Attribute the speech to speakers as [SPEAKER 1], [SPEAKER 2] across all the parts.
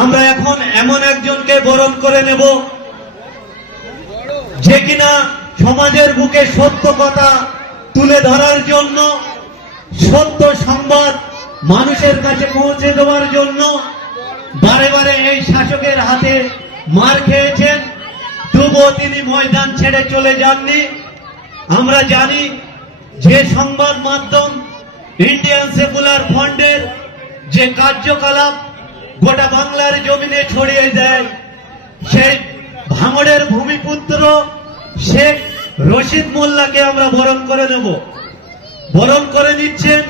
[SPEAKER 1] আমরা এখন এমন একজনকে বরণ করে নেব যে কিনা সমাজের বুকে সত্য কথা তুলে ধরার জন্য, সত্য সংবাদ মানুষের কাছে পৌঁছে দেওয়ার জন্য বারে বারে এই শাসকের হাতে মার খেয়েছেন। তবুও তিনি ময়দান ছেড়ে চলে যাননি। আমরা জানি যে সংবাদ মাধ্যম ইন্ডিয়ান সেকুলার ফ্রন্টের যে কার্যকলাপ গোটা বাংলার জমিনে ছড়িয়ে দেয় সেই ভাঙড়ের ভূমিপুত্র শেখ রশিদ মোল্লাকে আমরা বরণ করে নেব। বরণ করে নিচ্ছেন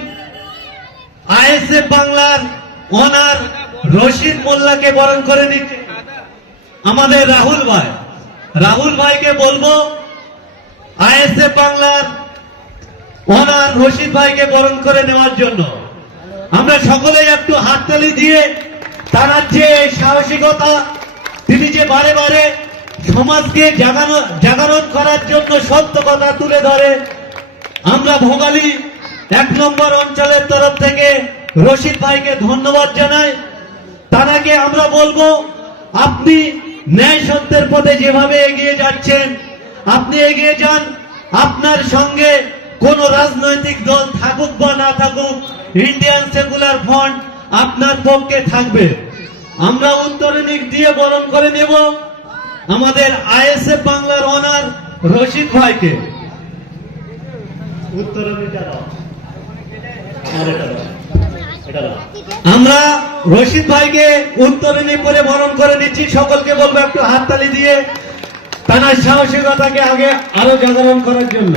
[SPEAKER 1] আইএসএফ বাংলার অনার রশিদ মোল্লাকে বরণ করে নিচ্ছে। আমাদের রাহুল ভাই। রাহুল ভাইকে বলব, আইএসএফ বাংলার অনার রশিদ ভাইকে বরণ করে নেওয়ার জন্য। আমরা সকলেই একটু হাততালি দিয়ে তার যে সাহসিকতা, তিনি যে বারে বারে সমাজকে জাগানো করার জন্য সত্য কথা তুলে ধরে, আমরা ভোগালী এক নম্বর অঞ্চলের তরফ থেকে রশিদ ভাইকে ধন্যবাদ জানাই। তারাকে আমরা বলব, আপনি ন্যায় সত্যের পথে যেভাবে এগিয়ে যাচ্ছেন, আপনি এগিয়ে যান, আপনার সঙ্গে কোন রাজনৈতিক দল থাকুক বা না থাকুক, ইন্ডিয়ান সেকুলার ফ্রন্ট আপনার পক্ষে থাকবে। আমরা উত্তরণিক দিয়ে বরণ করে নেব আমাদের আইএসএফ বাংলার অনার রশিদ ভাইকে। আমরা রশিদ ভাইকে উত্তরণী করে বরণ করে নিচ্ছি। সকলকে বলব একটু হাততালি দিয়ে তার সাহসিকতাকে আগে আরও জাগরণ করার জন্য।